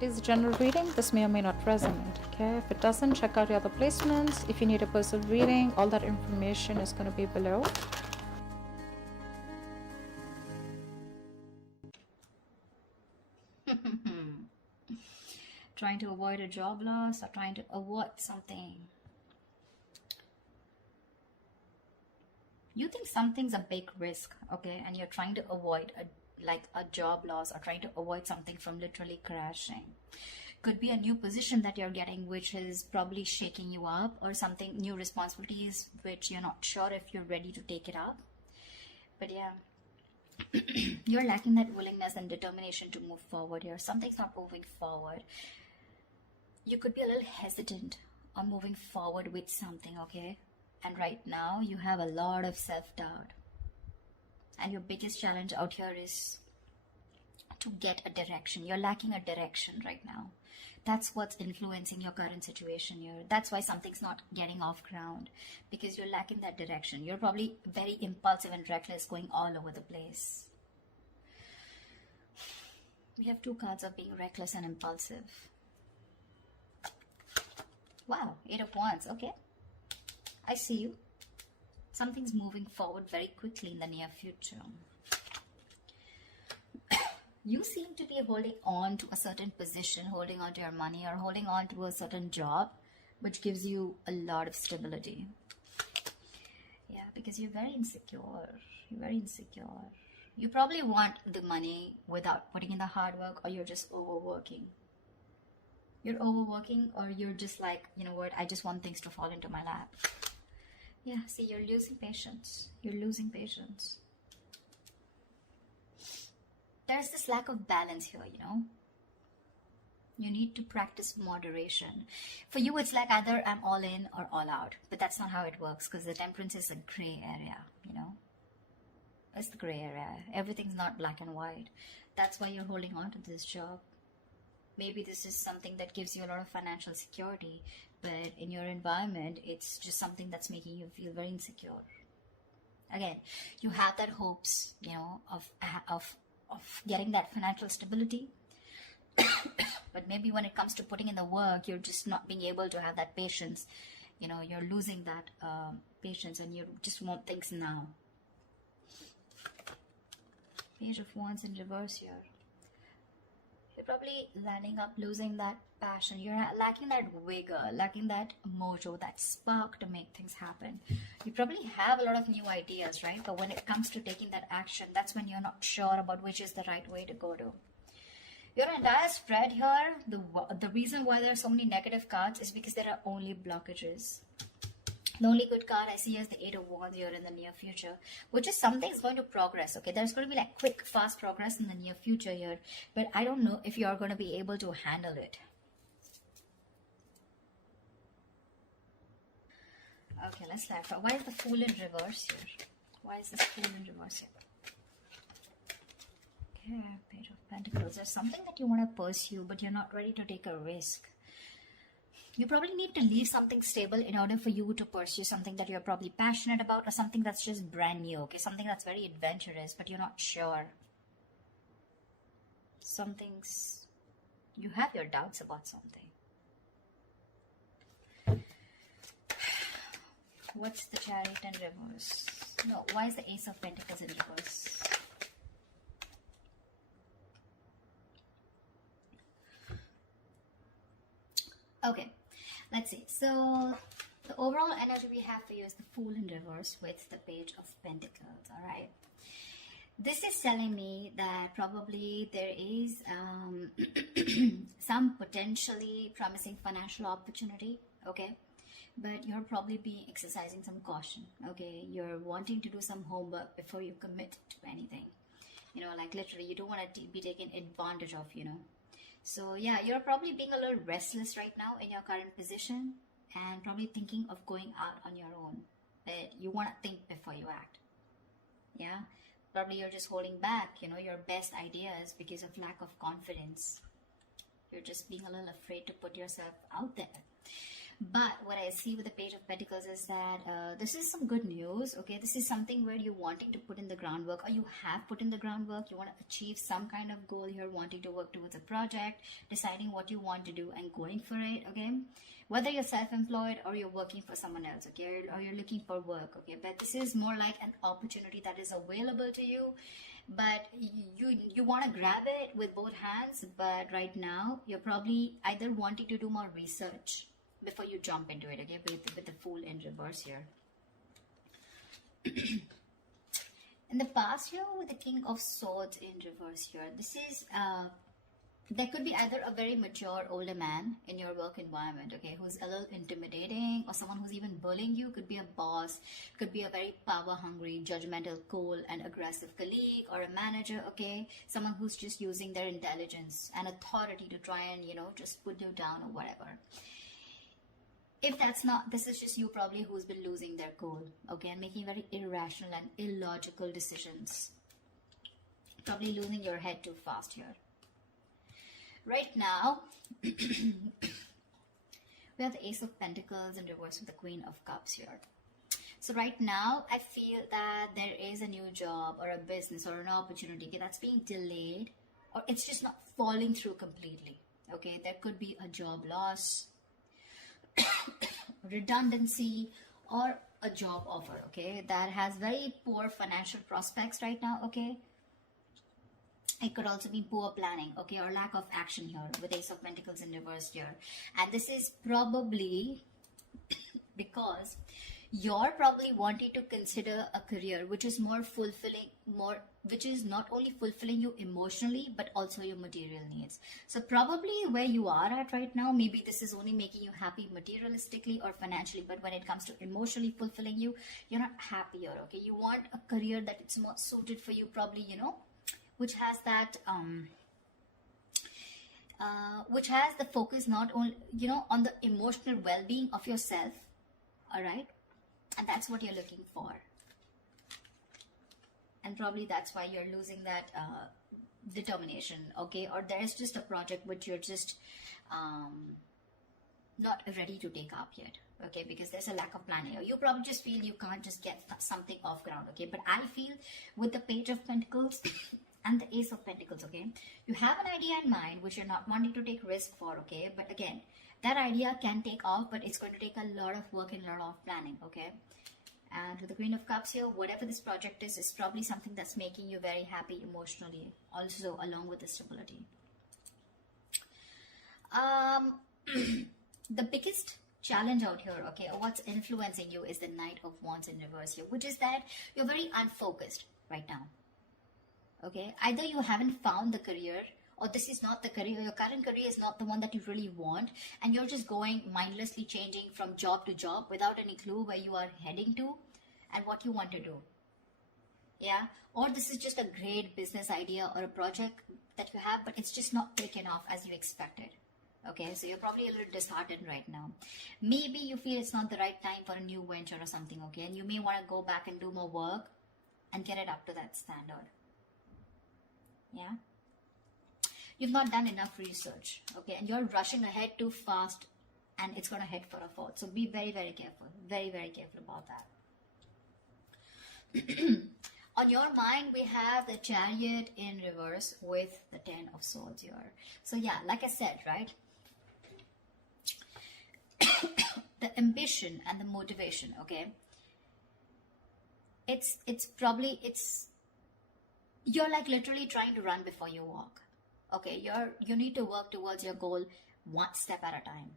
It is a general reading. This may or may not resonate. Okay, if it doesn't, check out your other placements. If you need a personal reading, all that information is going to be below. Trying to avoid a job loss or trying to avoid something. You think something's a big risk, okay, and you're trying to avoid a job loss or trying to avoid something from literally crashing. Could be a new position that you're getting which is probably shaking you up, or something, new responsibilities which you're not sure if you're ready to take it up. But yeah, you're lacking that willingness and determination to move forward here. Something's not moving forward. You could be a little hesitant on moving forward with something, okay? And right now you have a lot of self-doubt. And your biggest challenge out here is to get a direction. You're lacking a direction right now. That's what's influencing your current situation here. That's why something's not getting off ground, because you're lacking that direction. You're probably very impulsive and reckless, going all over the place. We have two cards of being reckless and impulsive. Wow, 8 of Wands, okay. I see you. Something's moving forward very quickly in the near future. You seem to be holding on to a certain position, holding on to your money, or holding on to a certain job, which gives you a lot of stability. Yeah, because you're very insecure. You're very insecure. You probably want the money without putting in the hard work, or you're just overworking. You're overworking, or you're just like, you know what, I just want things to fall into my lap. Yeah, see, you're losing patience. You're losing patience. There's this lack of balance here, you know. You need to practice moderation. For you, it's like either I'm all in or all out. But that's not how it works, because the Temperance is a gray area, you know. It's the gray area. Everything's not black and white. That's why you're holding on to this job. Maybe this is something that gives you a lot of financial security, but in your environment, it's just something that's making you feel very insecure. Again, you have that hopes, you know, of getting that financial stability. But maybe when it comes to putting in the work, you're just not being able to have that patience. You know, you're losing that patience, and you just want things now. Page of Wands in reverse here. You're probably landing up losing that passion. You're lacking that vigor, lacking that mojo, that spark to make things happen. You probably have a lot of new ideas, right? But when it comes to taking that action, that's when you're not sure about which is the right way to go to. Your entire spread here, the reason why there are so many negative cards is because there are only blockages. The only good card I see is the 8 of Wands here in the near future, which is something's going to progress, okay? There's going to be like quick, fast progress in the near future here, but I don't know if you're going to be able to handle it. Okay, let's clarify. Why is the Fool in reverse here? Why is this Fool in reverse here? Okay, Page of Pentacles. There's something that you want to pursue, but you're not ready to take a risk. You probably need to leave something stable in order for you to pursue something that you're probably passionate about, or something that's just brand new, okay? Something that's very adventurous, but you're not sure. You have your doubts about something. What's the Chariot in reverse? No, why is the Ace of Pentacles in reverse? Okay. Let's see. So the overall energy we have for you is the Fool in reverse with the Page of Pentacles. All right. This is telling me that probably there is some potentially promising financial opportunity. Okay. But you're probably be exercising some caution. Okay. You're wanting to do some homework before you commit to anything. You know, like literally you don't want to be taken advantage of, you know. So yeah, you're probably being a little restless right now in your current position, and probably thinking of going out on your own. But you want to think before you act. Yeah, probably you're just holding back, you know, your best ideas because of lack of confidence. You're just being a little afraid to put yourself out there. But what I see with the Page of Pentacles is that this is some good news, okay? This is something where you're wanting to put in the groundwork, or you have put in the groundwork. You want to achieve some kind of goal here, wanting to work towards a project, deciding what you want to do and going for it, okay? Whether you're self-employed or you're working for someone else, okay? Or you're looking for work, okay? But this is more like an opportunity that is available to you. But you want to grab it with both hands, but right now you're probably either wanting to do more research before you jump into it, okay? With the Fool in reverse here. In the past here, with the King of Swords in reverse here, this is there could be either a very mature older man in your work environment, okay, who's a little intimidating, or someone who's even bullying you. Could be a boss, could be a very power hungry, judgmental, cold and aggressive colleague, or a manager, okay, someone who's just using their intelligence and authority to try and, you know, just put you down or whatever. If that's not, this is just you probably who's been losing their cool, okay, and making very irrational and illogical decisions. Probably losing your head too fast here. Right now, we have the Ace of Pentacles in reverse with the Queen of Cups here. So right now, I feel that there is a new job or a business or an opportunity that's being delayed, or it's just not falling through completely, okay? There could be a job loss, redundancy, or a job offer, okay, that has very poor financial prospects right now, okay? It could also be poor planning, okay, or lack of action here with Ace of Pentacles in reverse here. And this is probably because you're probably wanting to consider a career which is more fulfilling, which is not only fulfilling you emotionally, but also your material needs. So probably where you are at right now, maybe this is only making you happy materialistically or financially, but when it comes to emotionally fulfilling you, you're not happier, okay? You want a career that it's more suited for you, probably, you know, which has that which has the focus not only, you know, on the emotional well-being of yourself, all right, and that's what you're looking for. And probably that's why you're losing that determination, okay? Or there's just a project which you're just not ready to take up yet, okay? Because there's a lack of planning, or you probably just feel you can't just get something off ground, okay? But I feel with the Page of Pentacles and the Ace of Pentacles, okay, you have an idea in mind which you're not wanting to take risk for, okay? But again, that idea can take off, but it's going to take a lot of work and a lot of planning, okay? And with the Queen of Cups here, whatever this project is probably something that's making you very happy emotionally, also along with the stability. The biggest challenge out here, okay, or what's influencing you, is the Knight of Wands in reverse here, which is that you're very unfocused right now, okay? Either you haven't found the career, or this is not the career, your current career is not the one that you really want, and you're just going mindlessly changing from job to job without any clue where you are heading to and what you want to do, yeah? Or this is just a great business idea or a project that you have, but it's just not taken off as you expected, okay? So you're probably a little disheartened right now. Maybe you feel it's not the right time for a new venture or something, okay? And you may want to go back and do more work and get it up to that standard, yeah? You've not done enough research, okay, and you're rushing ahead too fast, and it's going to head for a fall. So be very, very careful, very, very careful about that. On your mind, we have the Chariot in reverse with the Ten of Swords here. So yeah, like I said, right, the ambition and the motivation, okay, you're like literally trying to run before you walk. Okay, you need to work towards your goal one step at a time.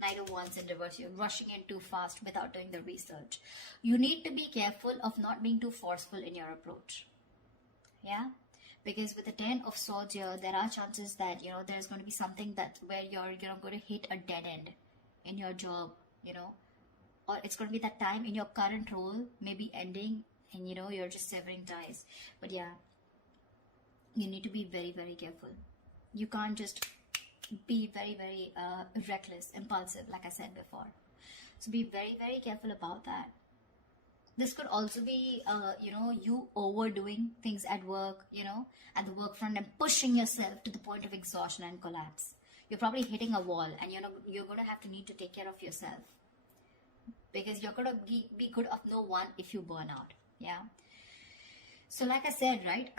Knight of Wands in reverse, you're rushing in too fast without doing the research. You need to be careful of not being too forceful in your approach, yeah? Because with the Ten of Swords here, there are chances that, you know, there's going to be something that where you're going to hit a dead end in your job, you know, or it's going to be that time in your current role maybe ending, and, you know, you're just severing ties. But yeah, you need to be very, very careful. You can't just be very, very reckless, impulsive, like I said before. So be very, very careful about that. This could also be, you know, you overdoing things at work, you know, at the work front, and pushing yourself to the point of exhaustion and collapse. you're probably hitting a wall, and you're going to have to need to take care of yourself, because you're going to be good of no one if you burn out. Yeah. So like I said, right,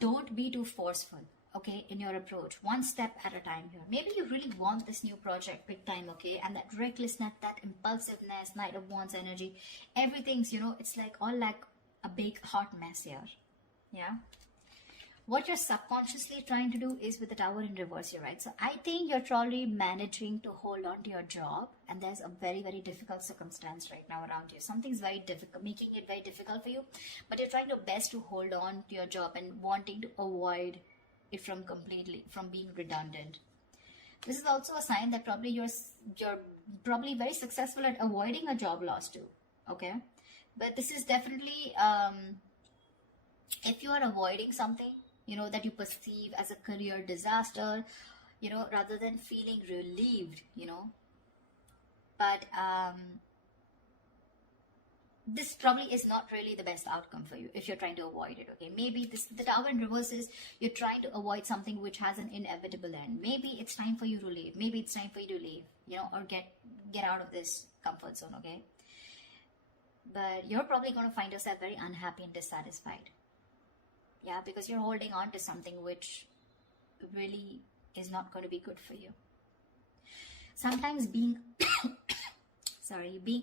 don't be too forceful, okay, in your approach. One step at a time here. Maybe you really want this new project big time, okay, and that recklessness, that impulsiveness, Knight of Wands energy, everything's, it's like all like a big hot mess here. Yeah. What you're subconsciously trying to do is with the Tower in reverse here, right? So I think you're probably managing to hold on to your job, and there's a very, very difficult circumstance right now around you. Something's very difficult, making it very difficult for you, but you're trying your best to hold on to your job and wanting to avoid it from being redundant. This is also a sign that probably you're probably very successful at avoiding a job loss too, okay? But this is definitely, if you are avoiding something, that you perceive as a career disaster, rather than feeling relieved, but this probably is not really the best outcome for you if you're trying to avoid it, okay? Maybe the Tower in reverse is you're trying to avoid something which has an inevitable end. Maybe it's time for you to leave. Maybe it's time for you to leave, or get out of this comfort zone, okay? But you're probably going to find yourself very unhappy and dissatisfied. Yeah, because you're holding on to something which really is not going to be good for you. Sometimes being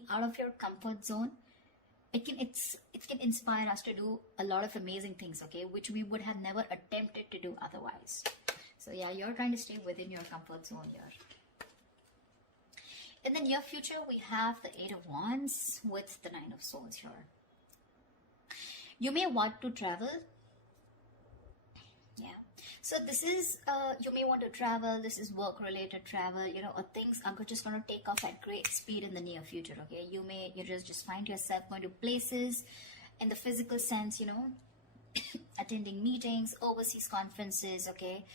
out of your comfort zone, it can inspire us to do a lot of amazing things, okay, which we would have never attempted to do otherwise. So yeah, you're trying to stay within your comfort zone here. In the near future, we have the Eight of Wands with the Nine of Swords here. You may want to travel. Yeah. So this is, you may want to travel. This is work-related travel, or things are just going to take off at great speed in the near future, okay? You just find yourself going to places in the physical sense, attending meetings, overseas conferences, okay,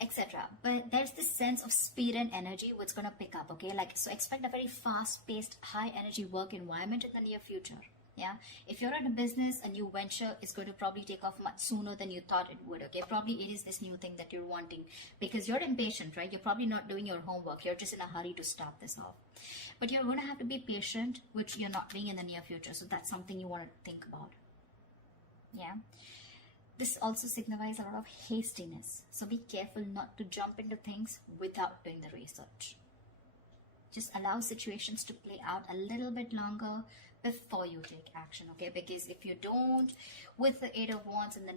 etc. But there's this sense of speed and energy which going to pick up, okay? So expect a very fast-paced, high-energy work environment in the near future. Yeah, if you're in a business, a new venture is going to probably take off much sooner than you thought it would, okay? Probably it is this new thing that you're wanting because you're impatient, right? You're probably not doing your homework. You're just in a hurry to start this off. But you're going to have to be patient, which you're not being in the near future. So that's something you want to think about. Yeah. This also signifies a lot of hastiness. So be careful not to jump into things without doing the research. Just allow situations to play out a little bit longer before you take action, okay? Because if you don't, with the Eight of Wands and the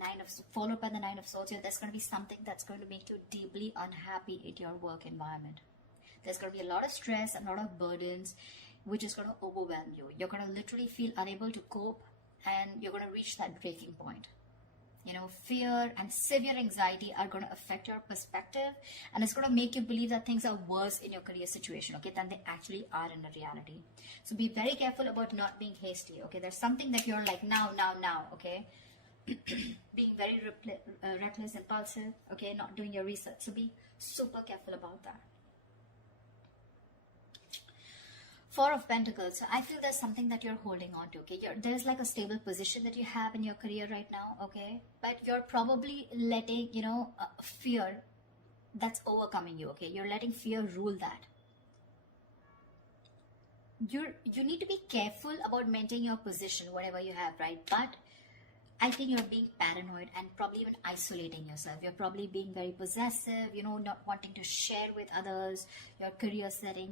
followed by the Nine of Swords, there's going to be something that's going to make you deeply unhappy in your work environment. There's going to be a lot of stress and a lot of burdens, which is going to overwhelm you. You're going to literally feel unable to cope, and you're going to reach that breaking point. Fear and severe anxiety are going to affect your perspective, and it's going to make you believe that things are worse in your career situation, okay, than they actually are in the reality. So be very careful about not being hasty, okay? There's something that you're like now, okay? Being very reckless, impulsive, okay? Not doing your research. So be super careful about that. Four of Pentacles. So I feel there's something that you're holding on to, okay? There's like a stable position that you have in your career right now, okay? But you're probably letting, fear that's overcoming you, okay? You're letting fear rule that. You need to be careful about maintaining your position, whatever you have, right? But I think you're being paranoid and probably even isolating yourself. You're probably being very possessive, not wanting to share with others your career setting,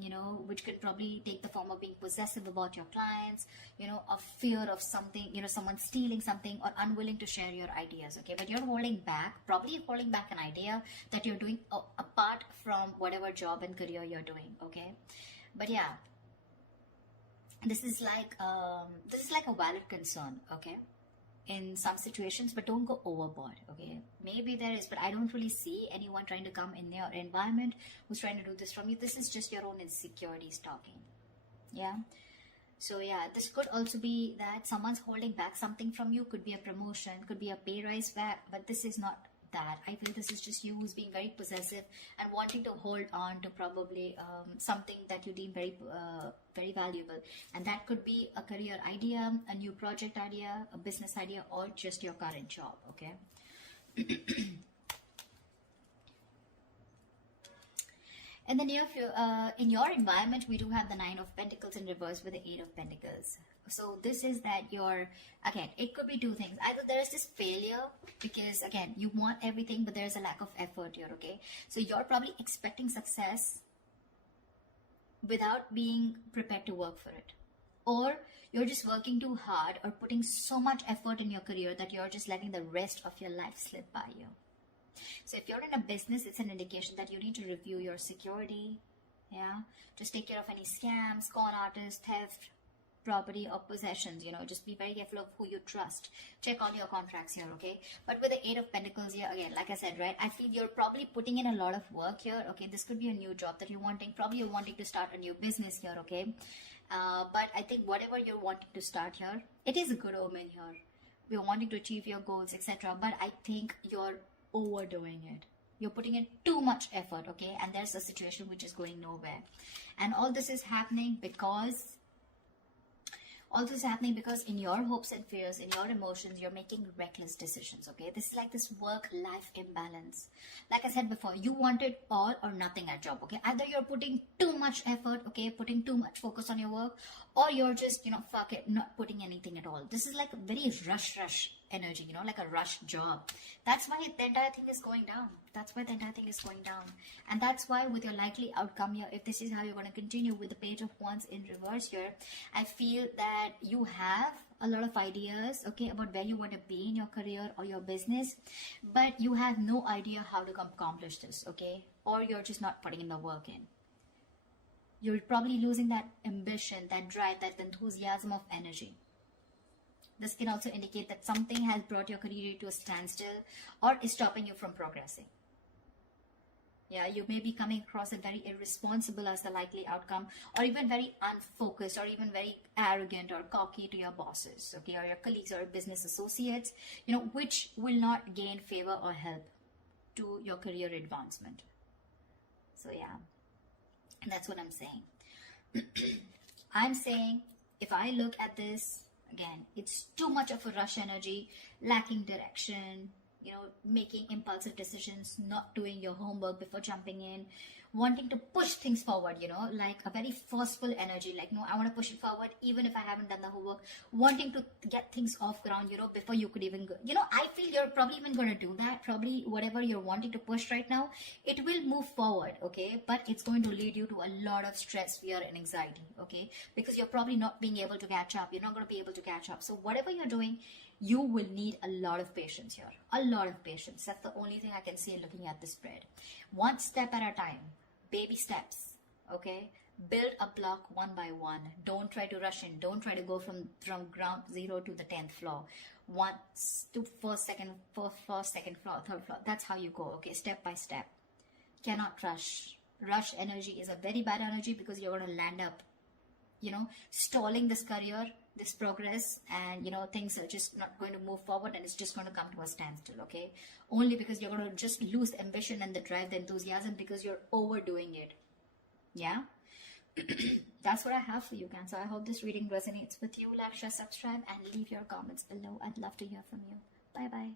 which can probably take the form of being possessive about your clients, of fear of something, someone stealing something, or unwilling to share your ideas, okay? But you're probably holding back an idea that you're doing apart from whatever job and career you're doing, okay? But yeah, this is like a valid concern, okay? In some situations, but don't go overboard, okay? Maybe there is, but I don't really see anyone trying to come in your environment who's trying to do this from you. This is just your own insecurities talking. Yeah. So yeah, this could also be that someone's holding back something from you. Could be a promotion, could be a pay rise back, but this is not that. I feel this is just you who's being very possessive and wanting to hold on to probably something that you deem very very valuable, and that could be a career idea, a new project idea, a business idea, or just your current job, okay? In the in your environment, we do have the Nine of Pentacles in reverse with the Eight of Pentacles. So this is that again, it could be two things. Either there is this failure because, again, you want everything, but there's a lack of effort here, okay? So you're probably expecting success without being prepared to work for it. Or you're just working too hard or putting so much effort in your career that you're just letting the rest of your life slip by you. So if you're in a business, it's an indication that you need to review your security. Yeah, just take care of any scams, con artists, theft, property or possessions. Just be very careful of who you trust. Check all your contracts here, okay? But with the Eight of Pentacles here, again, like I said, right, I feel you're probably putting in a lot of work here, okay? This could be a new job that you're wanting. Probably you're wanting to start a new business here, okay? But I think whatever you're wanting to start here, it is a good omen here. We're wanting to achieve your goals, etc. But I think you're overdoing it. You're putting in too much effort, okay? And there's a situation which is going nowhere. And all this is happening because in your hopes and fears, in your emotions, you're making reckless decisions, okay? This is like this work-life imbalance. Like I said before, you wanted all or nothing at job, okay? Either you're putting too much effort, okay, putting too much focus on your work, or you're just, fuck it, not putting anything at all. This is like a very rush energy, like a rush job. That's why the entire thing is going down. And that's why with your likely outcome here, if this is how you're going to continue with the Page of Wands in reverse here, I feel that you have a lot of ideas, okay, about where you want to be in your career or your business, but you have no idea how to accomplish this, okay? Or you're just not putting in the work in. You're probably losing that ambition, that drive, that enthusiasm of energy. This can also indicate that something has brought your career to a standstill or is stopping you from progressing. Yeah, you may be coming across as very irresponsible as the likely outcome, or even very unfocused, or even very arrogant or cocky to your bosses, okay, or your colleagues or business associates, which will not gain favor or help to your career advancement. So yeah, and that's what I'm saying. I'm saying if I look at this, again, it's too much of a rush energy, lacking direction, making impulsive decisions, not doing your homework before jumping in, wanting to push things forward, like a very forceful energy, like, no, I want to push it forward even if I haven't done the homework, wanting to get things off ground, before you could even go. I feel you're probably even going to do that. Probably whatever you're wanting to push right now, it will move forward, okay? But it's going to lead you to a lot of stress, fear, and anxiety, okay? Because you're probably not being able to catch up. You're not going to be able to catch up. So whatever you're doing, you will need a lot of patience here. A lot of patience. That's the only thing I can say looking at this spread. One step at a time. Baby steps, okay? Build a block one by one. Don't try to rush in. Don't try to go from ground zero to the 10th floor. Once to first, second floor, third floor. That's how you go, okay? Step by step. Cannot rush. Rush energy is a very bad energy because you're going to land up, stalling this career, this progress, and things are just not going to move forward, and it's just going to come to a standstill, okay? Only because you're going to just lose the ambition and the drive, the enthusiasm, because you're overdoing it. Yeah. That's what I have for you, Cancer. I hope this reading resonates with you. Like, share, subscribe, and leave your comments below. I'd love to hear from you. Bye bye.